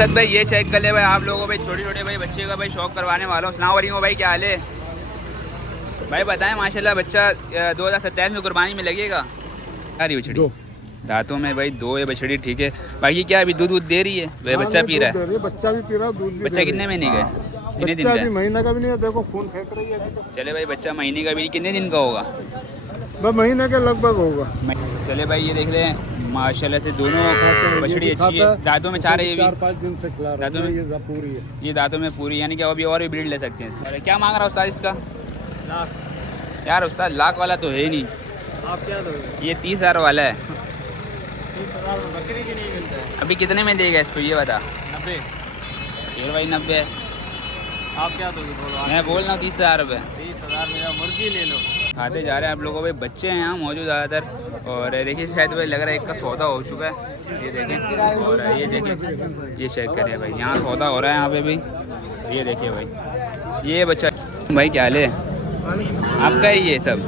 भाई ये चेक कर ले भाई आप लोगों को भाई छोटे छोटे भाई बच्चे का भाई शौक करवाने वाला हूँ। सलाम वालेकुम भाई, क्या हाल है भाई? बताएं माशाल्लाह बच्चा 2027 में कुर्बानी में लगेगा। क्या रही बछड़ी दांतों में भाई दो है बछड़ी, ठीक है। बाकी क्या अभी दूध दे रही है भाई? बच्चा पी रहा है, बच्चा भी पी रहा है, दूध भी। बच्चा कितने महीने का है? कितने दिन का है? महीने का भी नहीं है, देखो खून फेंक रही है अभी तो। चले भाई बच्चा महीने का भी कितने दिन का होगा? बस महीने के लगभग होगा। चले भाई ये देख लें माशाल्लाह से दोनों बछड़ी अच्छी है। दांतों में चार है, 4-5 दिन से खिला रहा दांतों है, में ये पूरी है। ये दांतों में पूरी, यानी कि अभी और भी ब्रीड ले सकते हैं। अरे क्या मांग रहा है उस्ताद इसका? यार उस्ताद लाख वाला तो है ही नहीं। आप क्या दोगे? ये 30,000 वाला है। 30,000 में बकरी की नहीं मिलता है। अभी कितने में देगा इसको ये बता? 90। फिर भाई 90। आप क्या दोगे? बोलो। मैं बोल रहा हूँ 30,000 रुपये। 30,000 में या मुर्गी ले लो। खाते जा रहे हैं आप लोगों को भाई, बच्चे हैं यहाँ मौजूद ज़्यादातर। और देखिए शायद भाई लग रहा है एक का सौदा हो चुका है, ये देखें। और ये देखें, ये चेक करिए भाई, यहाँ सौदा हो रहा है यहाँ पे भी। ये देखिए भाई ये बच्चा भाई क्या हाल है आपका? है ये सब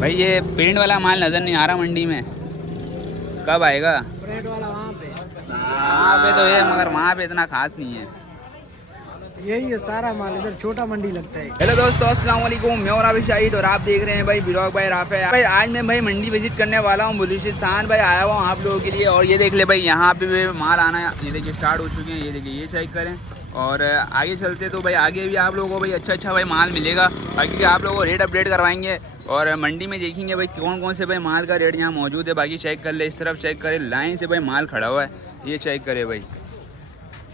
भाई, ये प्रिंट वाला माल नज़र नहीं आ रहा मंडी में, कब आएगा? प्रिंट वाला वहाँ पे तो है मगर वहाँ पे इतना खास नहीं है। यही है सारा माल, इधर छोटा मंडी लगता है। हेलो दोस्तों, अस्सलाम वालेकुम। मैं और अभी शाहिद और आप देख रहे हैं भाई ब्लॉग बाय राफे। भाई आज मैं भाई मंडी विजिट करने वाला हूँ, बलूचिस्तान भाई आया हुआ हूँ आप लोगों के लिए। और ये देख ले भाई यहाँ पे भी माल आना, ये देखिए स्टार्ट हो चुके हैं। ये देखिए ये चेक करें। और आगे चलते तो भाई आगे भी आप लोगों को भाई अच्छा भाई माल मिलेगा। बाकी आप लोगों को रेट अपडेट करवाएंगे और मंडी में देखेंगे भाई कौन कौन से भाई माल का रेट यहाँ मौजूद है। बाकी चेक कर ले, इस तरफ चेक करें, लाइन से भाई माल खड़ा हुआ है, ये चेक करे भाई।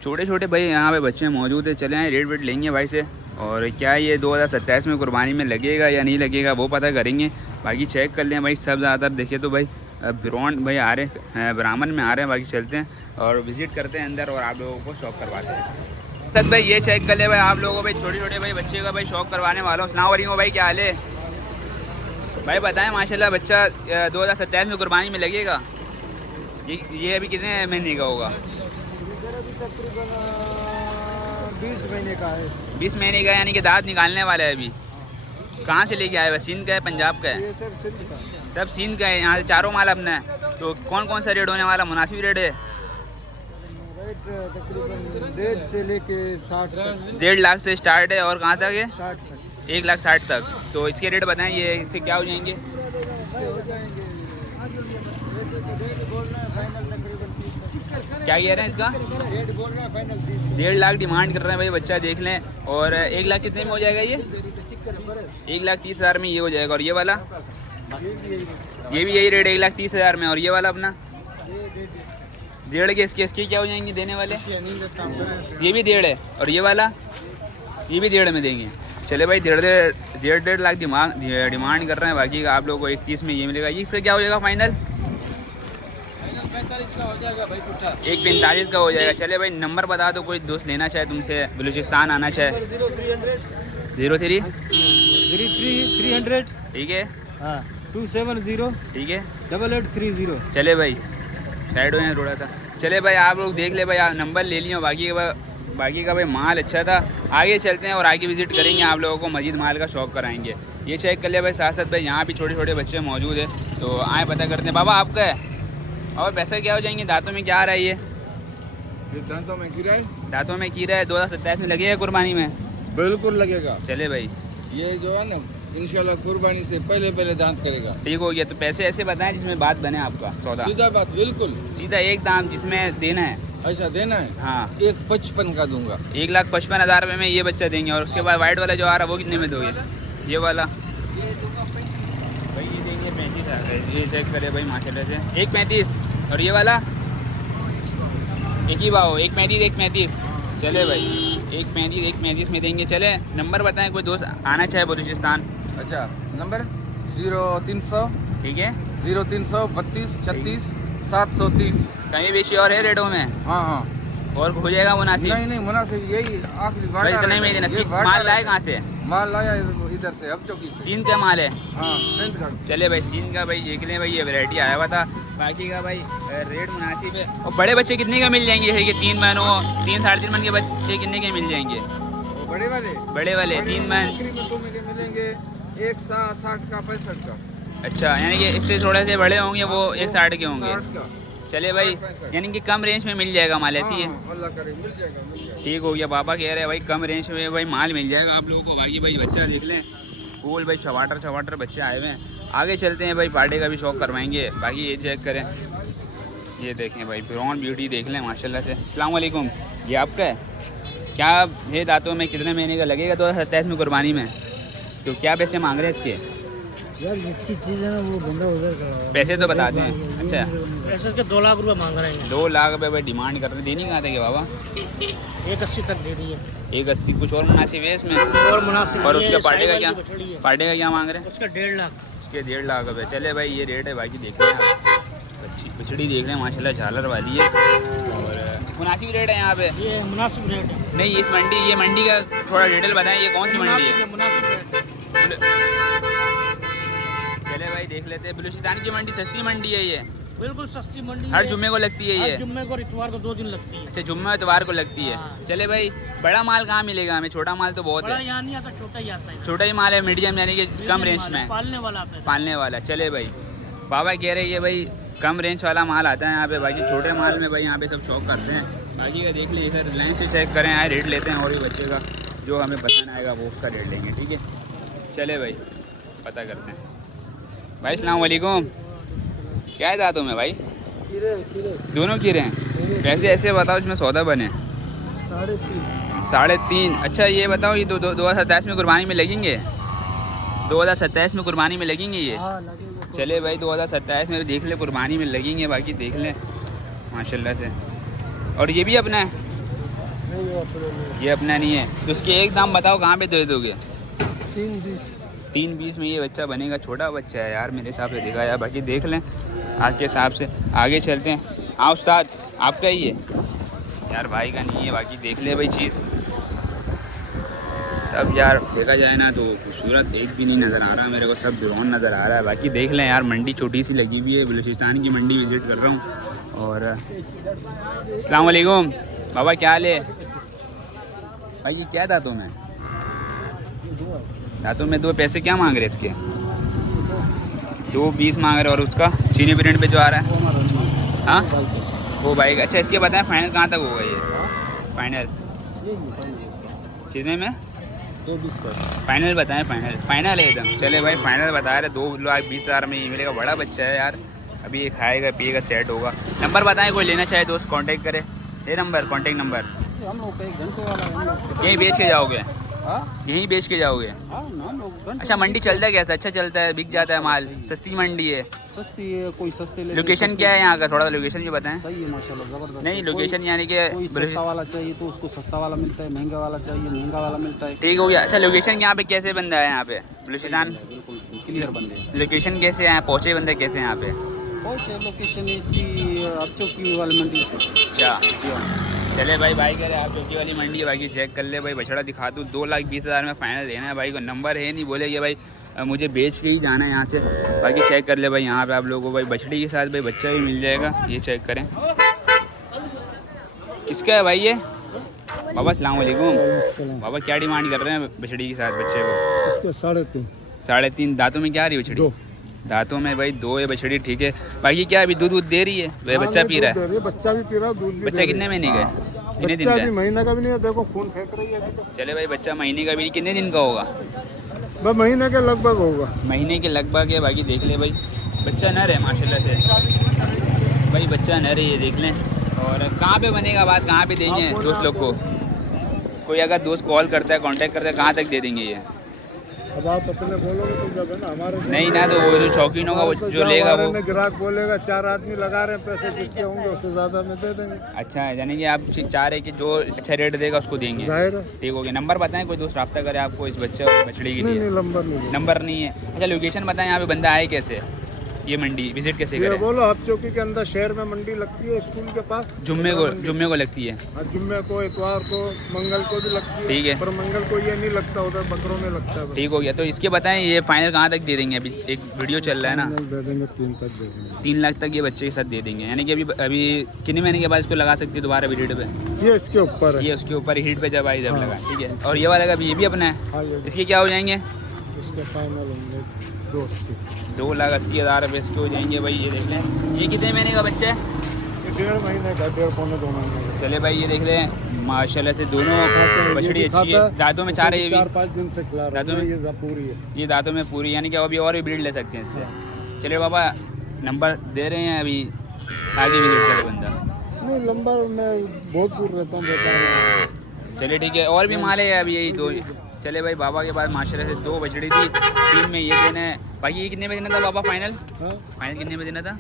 छोटे छोटे भाई यहाँ पे बच्चे मौजूद है। चले आए रेट वेट लेंगे भाई से। और क्या ये 2027 में कुर्बानी में लगेगा या नहीं लगेगा वो पता करेंगे। बाकी चेक कर लें भाई, सब ज़्यादातर देखे तो भाई ब्रांड भाई आ रहे हैं, ब्राह्मण में आ रहे हैं। बाकी चलते हैं और विज़िट करते हैं अंदर और आप लोगों को शौक करवाते हैं। सर भाई ये चेक कर ले भाई आप लोगों को भाई छोटे छोटे भाई बच्चे का भाई शौक करवाने वाला हूँ। सलाम वालेकुम भाई, क्या हाल है भाई? बताएं माशाल्लाह बच्चा 2027 में कुर्बानी में लगेगा। ये अभी कितने महीने का होगा? तकरीबन 20 महीने का है। 20 महीने का, यानी कि दांत निकालने वाला है अभी। कहाँ से लेके आए हुए? सिंध का है, पंजाब का है? ये सर सिंध का। सब सिंध का है, यहाँ से चारों माल अपना है। तो कौन कौन सा रेट होने वाला? मुनासिब रेट है? रेट तकरीबन 1.5 से लेके 60 तक। 1.5 लाख से स्टार्ट है और कहाँ तक है? 60 तक। 1,60,000 तक। तो इसके रेट बताएं, ये इससे क्या हो जाएंगे? हो जाएंगे वैसे तो रेट बोल रहे हैं फाइनल तकरीबन 30 तक। क्या कह रहे हैं इसका? रेट बोल रहे हैं फाइनल 30। 1.5 लाख डिमांड कर रहे हैं भाई, बच्चा देख लें। और 1 लाख कितने में हो जाएगा ये? 1,30,000 में ये हो जाएगा। और ये वाला? ये भी यही रेट 1,30,000 में। और ये वाला अपना 1.5 के इसके क्या हो जाएंगे देने वाले? ये भी 1.5 है। और ये वाला? ये भी 1.5 में देंगे। चले भाई 1.5 लाख डिमांड कर रहे हैं। बाकी आप लोगों को 31 में ये मिलेगा। ये इसका क्या हो जाएगा फाइनल? 45 का हो जाएगा भाई कुटा। 1,45 का हो जाएगा। चले भाई नंबर बता दो, कोई दोस्त लेना चाहे तुमसे, बलूचिस्तान आना चाहे। 03 300 ठीक है, हाँ 270 ठीक है। 8830। चले भाई साइड में थोड़ा था। चले भाई आप लोग देख ले भाई, आप नंबर ले लिया। बाकी का भाई माल अच्छा था। आगे चलते हैं और आगे विजिट करेंगे, आप लोगों को मजीद माल का शौक कराएंगे। ये चेक कर ले भाई, साथ साथ भाई यहाँ भी छोटे छोटे बच्चे मौजूद है। तो आए पता करते हैं। बाबा आपका है? और पैसे क्या हो जाएंगे? दांतों में क्या आ रहा है ये? दांतों में कीड़ा है, दांतों में कीड़ा है। 2027 में लगेगा कुर्बानी में? बिल्कुल लगेगा। चले भाई ये जो है ना इंशाल्लाह कुर्बानी से पहले दांत करेगा। ठीक हो गया। तो पैसे ऐसे बताएं जिसमें बात बने आपका सौदा। सीधा बात, बिल्कुल सीधा एक दाम जिसमें देना है। ऐसा देना है। हाँ 1,55 का दूंगा। 1,55,000 रुपये में ये बच्चा देंगे। और उसके बाद वाइट वाला जो आ रहा है वो कितने में दोगे? ये वाला भाई ये देंगे 35,000। ये चेक करे भाई माशाल्लाह से 1,35। और ये वाला एक ही भाव, 1,35 चले भाई 1,35 में देंगे। चले नंबर बताएं, कोई दोस्त आना चाहे बलूचिस्तान। अच्छा नंबर 0300 ठीक है, 0300 32 36 730। कहीं बेशी और है रेटों में? हाँ हाँ और हो जाएगा मुनासिब? नहीं मुनासिब यही आखिरी भाई इतने में देना। माल लाए कहाँ से? माल लाया इधर से, अब चौकी से। सींध का माल है? हाँ सिंध का। चले भाई सीन का भाई देख लें भाई, ये वैरायटी आया हुआ था। बाकी का भाई रेट मुनासिब है। और बड़े बच्चे कितने का मिल जाएंगे? जैसे कि 3 महीनों 3 साढ़े 3 महीने के बच्चे कितने के मिल जाएंगे? बड़े वाले 3 महीने। के मिलेंगे 1,60 का 65 का। अच्छा, यानी कि इससे थोड़े से बड़े होंगे वो 1,60 के होंगे। 60 का। चले भाई, यानी कि कम रेंज में मिल जाएगा माल, ऐसी है। अल्लाह करे मिल जाएगा मिल जाएगा। ठीक हो गया, पापा कह रहे हैं भाई कम रेंज में भाई माल मिल जाएगा आप लोगों को। बाकी भाई बच्चा देख लें, फूल भाई चवाटर बच्चे आए हुए हैं। आगे चलते हैं भाई, पार्टी का भी शौक करवाएंगे। बाकी ये चेक करें, ये देखें भाई ब्राउन ब्यूटी देख लें माशाल्लाह से। अस्सलाम वालेकुम, ये आपका है क्या है? दांतों में कितने महीने का लगेगा 2027 में कुर्बानी में? तो क्या पैसे मांग रहे हैं इसके? यार जिसकी चीज़ है ना वो बंदा उधर कर। पैसे तो बता दें। अच्छा, पैसे के 2 लाख रुपए मांग रहे हैं। 2 लाख रुपये भाई डिमांड कर रहे हैं, देनी कहाँ थे बाबा? 180 तक दे दिए। 180 कुछ और मुनासिब है इसमें? और मुनासिब। और उसका ये पार्टी का साई क्या, वाली बछड़ी है। पार्टी का क्या मांग रहे हैं? उसका 1.5 लाख। उसके 1.5 लाख रुपये। चले भाई ये रेट है। बाकी देख रहे हैं आप, अच्छी बछड़ी देख रहे हैं माशाल्लाह, झालर वाली है और मुनासिब रेट है यहाँ पे। ये मुनासिब रेट है। नहीं इस मंडी, ये मंडी का थोड़ा डिटेल बताएं, ये कौन सी मंडी है? मुनासिब रेट है। चले भाई देख लेते हैं। बलूचिस्तान की मंडी सस्ती मंडी है ये? बिल्कुल सस्ती मंडी है। हर जुम्मे को लगती है ये? हर जुम्मे को, इतवार को 2 दिन लगती है। अच्छा, जुम्मे इतवार को लगती है। हाँ। चले भाई, बड़ा माल कहाँ मिलेगा हमें? छोटा माल तो बहुत बड़ा है। यहाँ नहीं आता, छोटा ही आता है। छोटा ही माल है, मीडियम यानी कि कम रेंज में पालने वाला आता है। पालने वाला। चले भाई, बाबा कह रहे हैं ये भाई कम रेंज वाला माल आता है यहाँ पे। बाकी छोटे माल में भाई यहाँ पे सब शौक करते हैं। बाकी का देख लीजिए सर, लाइन से चेक करें, आए रेट लेते हैं और ये बच्चे का जो हमें पसंद आएगा वो उसका रेट लेंगे। ठीक है, चले भाई पता करते हैं। भाई अस्सलाम वालेकुम, क्या है दांतों में भाई? दोनों कीरे हैं। पैसे ऐसे बताओ इसमें सौदा बने। 3.5। अच्छा ये बताओ, ये 2027 में कुर्बानी में लगेंगे? 2027 में कुर्बानी में लगेंगे ये? चले भाई 2027 में देख ले कुर्बानी में लगेंगे। बाकी देख लें माशाल्लाह से। और ये भी अपना है? ये अपना नहीं है तो उसके एक दाम बताओ, कहाँ पे दे दोगे? 3.20 में ये बच्चा बनेगा। छोटा बच्चा है यार मेरे हिसाब से देखा यार। बाकी देख लें आपके हिसाब से। आगे चलते हैं। हाँ उस्ताद, आपका ही है यार, भाई का नहीं है। बाकी देख ले भाई चीज़ सब यार, देखा जाए ना तो खूबसूरत एक भी नहीं नज़र आ रहा मेरे को, सब ड्रोन नज़र आ रहा है। बाकी देख लें यार, मंडी छोटी सी लगी हुई है, बलूचिस्तान की मंडी विज़िट कर रहा हूँ। और अस्सलाम वालेकुम बाबा, क्या हाल है भाई? ये क्या दांतों में? दांतों में 2 पैसे क्या मांग रहे इसके? 2.20 मांग रहे। और उसका चीनी प्रिंट पे जो आ रहा है? हाँ वो बाइक। अच्छा इसके बताएं फाइनल कहाँ तक होगा ये? फाइनल कितने में? 2.20 का फाइनल बताएं। फाइनल है एकदम। चले भाई फाइनल बता रहे 2,20,000 में। ये मेरे का बड़ा बच्चा है यार, अभी ये खाएगा पिएगा सेट होगा। नंबर बताएं, कोई लेना चाहे दोस्त कांटेक्ट करे। ये नंबर, कांटेक्ट नंबर। हम लोग का 1 घंटे वाला है। यहीं बेच के जाओगे? हाँ यहीं बेच के जाओगे? हाँ ना लोग। अच्छा मंडी चलता है कैसा? अच्छा चलता है, बिक जाता है माल? सस्ती मंडी है? सस्ती है, कोई सस्ते ले। लोकेशन क्या है यहाँ का? थोड़ा लोकेशन भी बताएं। सही है माशाल्लाह, जबरदस्त। नहीं लोकेशन यानी कि कोई सस्ता वाला चाहिए तो उसको सस्ता वाला मिलता है, महंगा वाला चाहिए महंगा वाला मिलता है। ठीक हो गया। अच्छा लोकेशन यहाँ पे कैसे बंदा है यहाँ पे बलूचिस्तान? बिल्कुल क्लियर बंदे। लोकेशन कैसे है, पहुँचे बंदे कैसे हैं यहाँ पे? कौन से लोकेशन इसी अब चौकी वाली मंडी से। अच्छा चले भाई, भाई कह रहे आप चौकी वाली मंडी है। बाकी चेक कर ले भाई, बछड़ा दिखा दूँ। 2,20,000 में फाइनल देना है भाई को। नंबर है नहीं, बोले कि भाई मुझे बेच के ही जाना है यहाँ से। बाकी चेक कर ले भाई, यहाँ पे आप लोगों को भाई बछड़ी के साथ भाई बच्चा भी मिल जाएगा। ये चेक करें किसका है भाई ये? बाबा अस्सलाम वालेकुम। बाबा क्या डिमांड कर रहे हैं बछड़ी के साथ बच्चे को? इसके 3.5। 3.5 दांतों में क्या आ रही है बछड़ी? दांतों में भाई 2 है बछड़ी। ठीक है। बाकी क्या अभी दूध दे रही है? भाई बच्चा पी रहा है? बच्चा भी पी रहा है, दूध भी। बच्चा कितने महीने का है? कितने दिन का है? महीने का भी नहीं है, देखो खून फेंक रही है अभी तो। चले भाई बच्चा महीने का भी, कितने दिन का होगा? बस महीने के लगभग होगा। महीने के लगभग है। बाकी देख ले भाई, बच्चा नर है माशाल्लाह से भाई, बच्चा नर है ये देख लें। और कहाँ पे बनेगा बात, कहाँ पे देंगे दोस्त लोग को? कोई अगर दोस्त कॉल करता है कांटेक्ट करता है, कहाँ तक दे देंगे ये? अब आप अपने बोलोगे तो जब है ना हमारे नहीं ना, तो वो जो शौकीन होगा वो जो लेगा वो ग्राहक बोलेगा 4 आदमी लगा रहे हैं, पैसे जिसके होंगे उससे ज़्यादा में दे देंगे। अच्छा यानी कि आप चाह रहे कि जो अच्छा रेट देगा उसको देंगे? जाहिर है। ठीक हो गया। नंबर बताएं, कोई दोस्त रब्ता करे आपको इस बच्चे बछड़ी के नहीं लिए? नंबर नहीं है। अच्छा लोकेशन बताएं, यहाँ पे बंदा आए कैसे, ये मंडी विजिट कैसे ये करें? बोलो हब चौकी के अंदर शहर में मंडी लगती है स्कूल के पास। जुम्मे को लगती है? हाँ, जुम्मे को, इतवार को, मंगल को भी लगती है। ठीक है। पर मंगल को ये नहीं लगता, उधर बकरों में लगता है। ठीक हो गया। तो इसके बताएं ये फाइनल कहाँ तक दे देंगे? अभी एक वीडियो चल रहा है ना, दे देंगे 3 तक दे देंगे। 3 लाख तक ये बच्चे के साथ दे देंगे। यानी कि अभी कितने महीने के बाद इसको लगा सकते हैं दोबारा वीडियो पे? ये इसके ऊपर है। ये उसके ऊपर हीट पे जब आई जब लगा। ठीक है। और ये वाला का ये भी अपना है? हाँ, ये इसके क्या हो जाएंगे? इसके फाइनल होंगे 280। 2,80,000 रुपये इसके हो जाएंगे भाई। ये देख लें, ये कितने महीने का बच्चा है? 1.5 महीने का, 1.5 पौने 2 महीने का। चले भाई ये देख ले माशाल्लाह से दोनों बछड़ी अच्छी है, दांतों में चार है, ये भी 4-5 दिन से खिला रहा दांतों हूँ, में- ये सब पूरी है। ये दांतों में पूरी, यानी कि अभी और भी ब्रीड ले सकते हैं इससे। चलिए बाबा नंबर दे रहे हैं, अभी आगे विजिट करे बंदा। नहीं लंबा मैं बहुत दूर रहता हूँ, बेटा। चलिए ठीक है, और भी माल है अभी यही दो। चले भाई बाबा के पास माशाल्लाह से 2 बछड़ी थी, 3 में ये देना है। बाकी ये कितने में देना था बाबा फाइनल? हाँ? फाइनल कितने में देना था?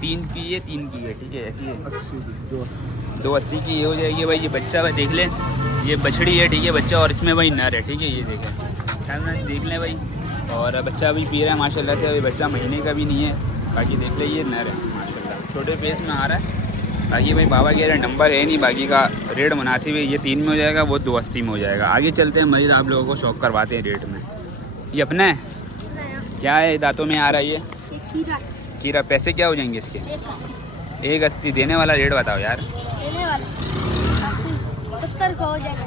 3 की ये, 3 की है, ठीक है ऐसी है। 80 280 280 की ये हो जाएगी भाई। ये बच्चा भाई देख लें, ये बछड़ी है, ठीक है बच्चा, और इसमें भाई नर है, ठीक है ये देखें, ख्याल में देख लें भाई। और बच्चा अभी पी रहा है माशाल्लाह से, अभी बच्चा महीने का भी नहीं है। बाकी देख ले ये नर है माशाल्लाह, छोटे फेस में आ रहा है। बाकी भाई बाबा कह रहे नंबर है नहीं, बाकी का रेट मुनासिब है, ये 3 में हो जाएगा, वो 280 में हो जाएगा। आगे चलते हैं, मज़ीद आप लोगों को शौक करवाते हैं रेट में। ये अपना है, क्या है दांतों में आ रहा है ये? खीरा। पैसे क्या हो जाएंगे इसके? 180। देने वाला रेट बताओ यार। 70 का हो जाएगा।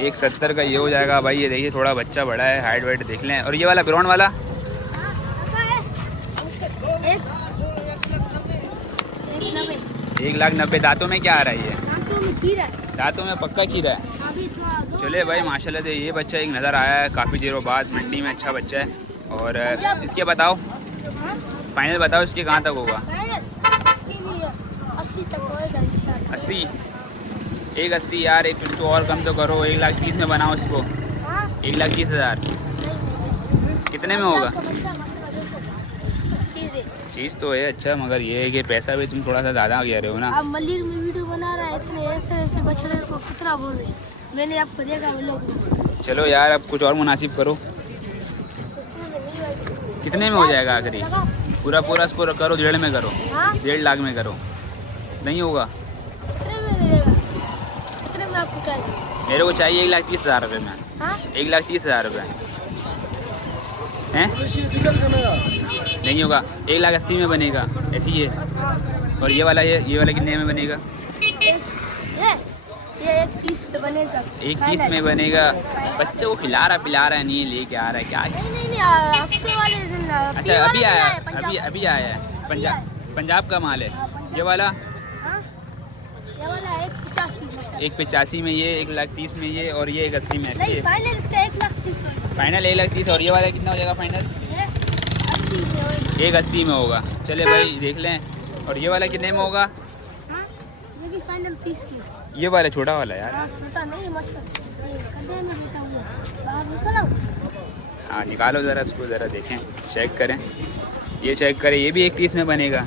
170 का ये हो जाएगा भाई। ये देखिए थोड़ा बच्चा बड़ा है, हाइट वाइट देख लें। और ये वाला ब्राउन वाला 1,90,000। दांतों में क्या आ रहा है ये? दांतों में पक्का खीरा है। चले भाई माशाल्लाह से ये बच्चा एक नज़र आया है काफ़ी देरों बाद मंडी में, अच्छा बच्चा है। और इसके बताओ फाइनल बताओ, इसके कहाँ तक होगा? 80 तक होएगा इंशाल्लाह। 80। 180 यार, एक कुछ तो और कम तो करो। 1,30,000 में बनाओ इसको। 1,30,000 कितने में होगा? चीज़ तो है अच्छा, मगर ये है कि पैसा भी तुम थोड़ा सा ज़्यादा कह रहे हो ना। आप मलिर में वीडियो बना रहा है, इतने ऐसे बछड़े को कितना बोल रहे हैं? मैंने आपको देखा वो लोग। चलो यार अब कुछ और मुनासिब करो। कितने में हो जाएगा आखिरी? पूरा इसको करो 1.5 में करो, 1.5 लाख में करो। नहीं होगा? कितने में आपको चाहिए? मेरे को चाहिए 1,30,000 रुपये में। 1,30,000 रुपये हैं? नहीं होगा, 1,80,000 में बनेगा ऐसी है। और ये वाला कितने में बनेगा? ये 130 पे बनेगा। 130 में बनेगा। बच्चे को खिला रहा पिला रहा नहीं, लेके आ रहा है क्या? नहीं हफ्ते वाले दिन। अच्छा अभी आया है, अभी आया है। पंजाब का माल है ये वाला। ये वाला 185 185 में ये, 1,30,000 में ये, और ये 180 में ऐसी नहीं, है। फाइनल इसका 130 फाइनल 1,30,000। और ये वाला कितना हो जाएगा फाइनल? 80 में होगा। 180 में होगा। चले भाई देख लें। और ये वाला कितने में होगा? ये भी फाइनल 30 में। ये वाला छोटा वाला यार। छोटा नहीं मतलब कदे में बेटा हुआ बाहर निकलो। हाँ निकालो ज़रा इसको, ज़रा देखें, चेक करें, ये चेक करें। ये भी 130 में बनेगा।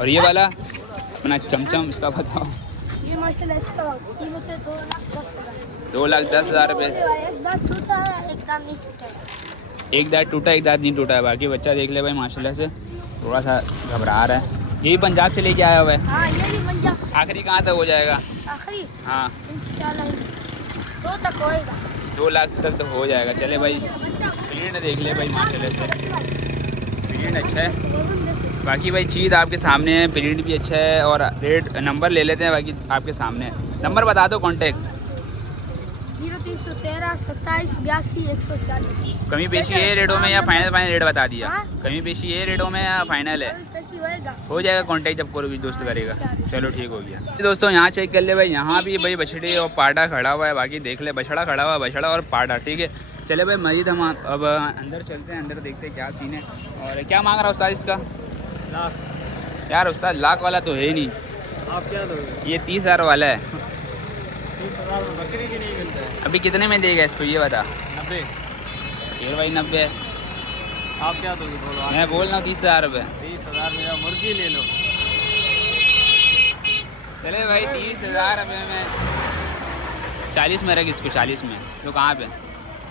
और ये वाला अपना चमचम, इसका बताओ। ये माशाल्लाह इसका कीमत है 2,10,000। 2,10,000 रुपये। एक दांत टूटा है, एक दांत नहीं टूटा है। एक दांत टूटा, एक दांत नहीं टूटा है। बाकी बच्चा देख ले भाई माशाल्लाह से, थोड़ा सा घबरा रहा है। ये भी पंजाब से लेके आया हुआ है। हाँ ये भी पंजाब से। आखिरी कहाँ तक हो जाएगा? आखिरी हाँ इंशाल्लाह 2 तक होएगा। 2 लाख तक तो हो जाएगा। चले भाई प्रिंट देख ले भाई माशाल्लाह से, प्रिंट अच्छा है। बाकी भाई चीज़ आपके सामने है, प्रिंट भी अच्छा है। और रेट नंबर ले लेते हैं, बाकी आपके सामने है। नंबर बता दो कॉन्टेक्ट। 0313 27 82 140। कमी पेशी ये रेटों में या फाइनल रेट बता दिया? हाँ? कमी पेशी ये रेटों में या फाइनल है? पैसे होएगा। हो जाएगा कॉन्टेक्ट जब कोई भी दोस्त करेगा। चलो ठीक हो गया। दोस्तों यहाँ चेक कर ले भाई, यहाँ भी भाई बछड़ी और पाटा खड़ा हुआ है। बाकी देख ले बछड़ा खड़ा हुआ है, बछड़ा और पाटा, ठीक है। चले भाई मजीद हम अब अंदर चलते हैं, अंदर देखते हैं क्या सीन है। और क्या मांग रहा है उस्ताद इसका? लाख। यार उस्ताद लाख वाला तो है ही नहीं, आप क्या दोगे? ये 30,000 वाला है। 30,000 में बकरी की नहीं मिलता है। अभी कितने में देगा इसको ये बता? 90। फिर भाई 90। आप क्या दोगे बोलो? मैं बोल रहा हूँ 30,000 रुपये। 30,000 में मुर्गी ले लो। चले भाई 30,000 रुपये में 40 में रख इसको, 40 में। तो कहाँ पे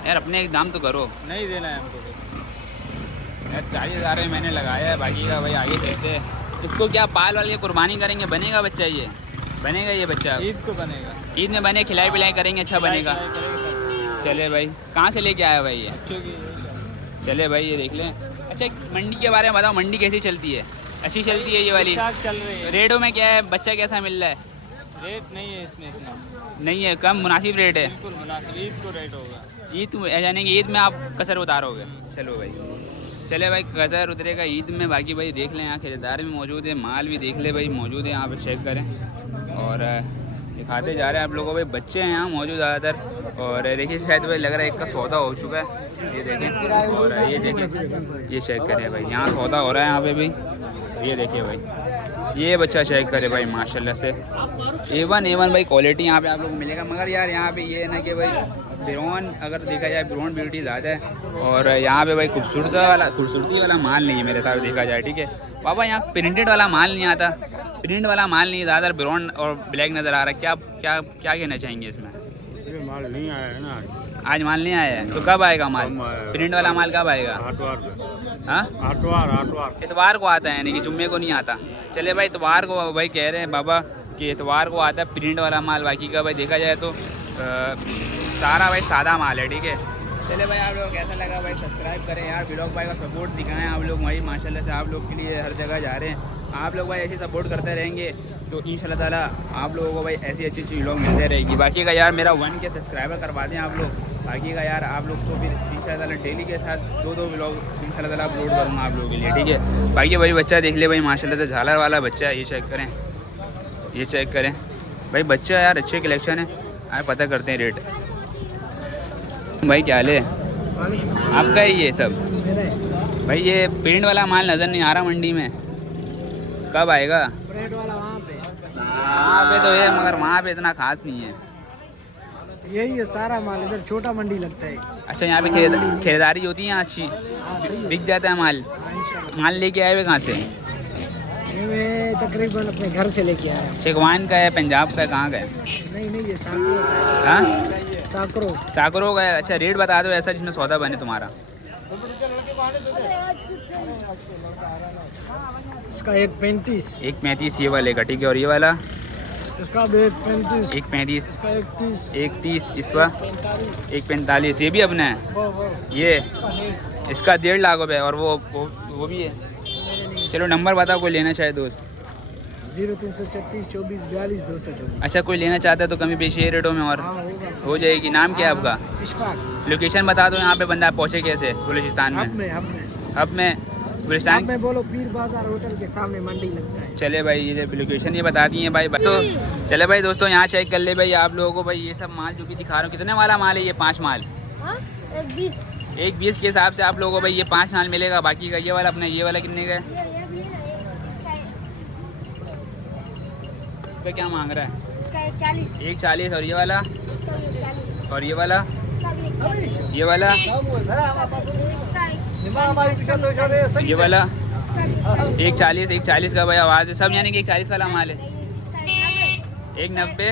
यार, अपने एक दाम तो करो। नहीं देना है हमको यार 40,000 में मैंने लगाया है, बाकी का भाई आगे देखते हैं। इसको क्या पाल वाल के कुर्बानी करेंगे? बनेगा बच्चा? ये बनेगा ये बच्चा? ईद को बनेगा। ईद में बने, खिलाई पिलाई करेंगे, अच्छा बनेगा। चले भाई कहाँ से लेके आया भाई ये? बच्चों की। चले भाई ये देख लें। अच्छा मंडी के बारे में बताओ, मंडी कैसी चलती है? अच्छी चलती है ये वाली? ठीक-ठाक चल रही है। रेटों में क्या है, बच्चा कैसा मिल रहा है? रेट नहीं है इसमें इतना। नहीं है, कम मुनासिब रेट है। बिल्कुल मुनासिब। ईद को रेट होगा। ईद यानी कि ईद में आप कसर उतारोगे। चलो भाई चले भाई कदर उतरेगा ईद में। बाकी भाई देख लें, यहाँ खरीदार भी मौजूद है, माल भी देख ले भाई मौजूद है, यहाँ पे चेक करें। और दिखाते जा रहे हैं आप लोगों को भाई, बच्चे हैं यहाँ मौजूद ज़्यादातर। और देखिए शायद भाई लग रहा है एक का सौदा हो चुका है, ये देखें। और ये देखें, ये चेक करें भाई, यहाँ सौदा हो रहा है यहाँ पे भी। ये देखिए भाई, ये बच्चा चेक करे भाई, माशाल्लाह से A1 भाई क्वालिटी यहाँ पे आप लोगों को मिलेगा। मगर यार यहाँ पे ये है ना कि भाई बिरोन अगर देखा जाए, बिरोन ब्यूटी ज़्यादा है। और यहाँ पे भाई खूबसूरती वाला माल नहीं है मेरे साथ देखा जाए, ठीक है बाबा। यहाँ प्रिंटेड वाला माल नहीं आता, प्रिंट वाला माल नहीं, ज़्यादातर बिरोन और ब्लैक नज़र आ रहा है। क्या कहना चाहेंगे इसमें? माल नहीं आया है ना आज माल नहीं आया है, तो कब आएगा माल? प्रिंट वाला माल कब आएगा? हाँ, इतवार को आता है, यानी कि जुम्मे को नहीं आता। चले भाई, इतवार को भाई कह रहे हैं बाबा कि इतवार को आता है प्रिंट वाला माल। बाकी का भाई देखा जाए तो सारा भाई सादा माल है, ठीक है। चले भाई, आप लोग कैसा लगा भाई सब्सक्राइब करें यार, बिलॉग भाई का सपोर्ट दिखाएं आप लोग भाई। माशाल्लाह से आप लोग के लिए हर जगह जा रहे हैं, आप लोग भाई ऐसे सपोर्ट करते रहेंगे तो इंशाल्लाह ताला आप लोगों को भाई ऐसी अच्छी व्लॉग मिलते रहेगी। बाकी का यार मेरा 1K सब्सक्राइबर करवा दें आप लोग। बाकी का यार आप लोग को फिर इंशाल्लाह ताला डेली के साथ 2 व्लॉग इंशाल्लाह ताला अपलोड करूँगा आप लोगों के लिए, ठीक है। बाकी भाई बच्चा देख ले भाई, माशाल्लाह से झालर वाला बच्चा है, ये चेक करें, ये चेक करें भाई बच्चा यार, अच्छे कलेक्शन है। आए पता करते हैं रेट। भाई क्या हाल है आपका? है ये सब भाई, ये प्रिंट वाला माल नज़र नहीं आ रहा मंडी में, कब आएगा? रेड वाला वहाँ पे तो है, मगर वहाँ पे इतना खास नहीं है। यही है सारा माल, इधर छोटा मंडी लगता है। अच्छा, यहाँ पे खरीदारी होती है अच्छी, बिक जाता है माल। माल लेके आए हुए कहाँ से? मैं तकरीबन अपने घर से लेके आया। शेखवान का है, पंजाब का है, कहाँ का है? नहीं ये साकरो। हाँ, साकरो का है। अच्छा, रेट बता दो ऐसा जिसमें सौदा बने तुम्हारा। इसका 1.35। 1.35 ये वाले का, ठीक है। और ये वाला? इसका भी 1.35। 1.35। इसका 1.30। 1.30 इसका? 1.45। ये भी अपना है ये? इसका 1.5 लाख रुपये। और वो भी है? चलो नंबर बताओ, कोई लेना चाहे दोस्त। 0336 24 42 224। अच्छा, कोई लेना चाहता है तो कमी पेशी है रेटों में और हो जाएगी। नाम क्या है आपका? इशफाक। लोकेशन बता दो, यहाँ पे बंदा पहुँचे कैसे बलूचिस्तान में? अब में गुलिस्तान में बोलो, पीर बाजार होटल के सामने मंडी लगता है। चले भाई, ये लोकेशन ये बता दी है भाई। तो चले भाई दोस्तों, यहाँ चेक कर ले भाई आप लोगों को भाई, ये सब माल जो भी दिखा रहा हूँ। कितने वाला माल है ये? 5 माल। 1.20 के हिसाब से आप लोगों को भाई ये 5 माल मिलेगा। बाकी का ये वाला अपना, ये वाला कितने का है? इसका क्या मांग रहा है? 1.40। और ये वाला? और ये वाला? ये वाला? ये वाला 1.40। 1.40 का भाई आवाज़ है सब, यानी कि 1.40 वाला माल है। 1.90,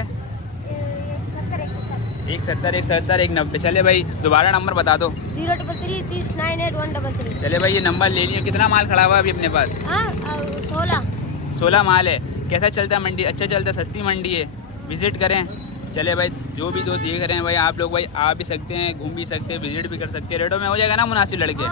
1.70, 1.70, 1.90। चले भाई, दोबारा नंबर बता दो। 033 30 98 133। चले भाई, ये नंबर ले लिया। कितना माल खड़ा हुआ है अभी अपने पास? 16 माल है। कैसा चलता है मंडी? अच्छा चलता है, सस्ती मंडी है, विज़िट करें। चले भाई, जो भी दोस्त देख रहे हैं भाई, आप लोग भाई आ भी सकते हैं, घूम भी सकते हैं, विजिट भी कर सकते हैं। रेटों में हो जाएगा ना मुनासिब लड़के?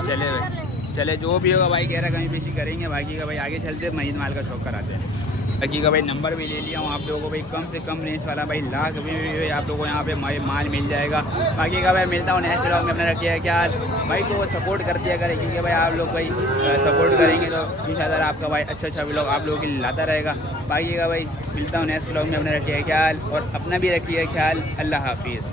चले भाई, चले जो भी होगा भाई, कह रहा कहीं पेशी करेंगे। बाकी का भाई आगे चलते मजीद माल का शौक कराते हैं। बाकी का भाई नंबर भी ले लिया हूँ आप लोगों को भाई, कम से कम रेंज वाला भाई लाख भी आप लोगों को यहाँ पे माल मिल जाएगा। बाकी का भाई मिलता हूँ नेक्स्ट ब्लॉग में। अपना रखिए ख्याल भाई, को सपोर्ट कर दिया करें, क्योंकि भाई आप लोग भाई सपोर्ट करेंगे तो इंशाल्लाह आपका भाई अच्छा ब्लॉग आप लोगों के लिए लाता रहेगा। बाकी का भाई मिलता हूँ नेक्स्ट ब्लॉग में। अपना रखिए ख्याल और अपना भी रखिए ख्याल। अल्लाह हाफिज़।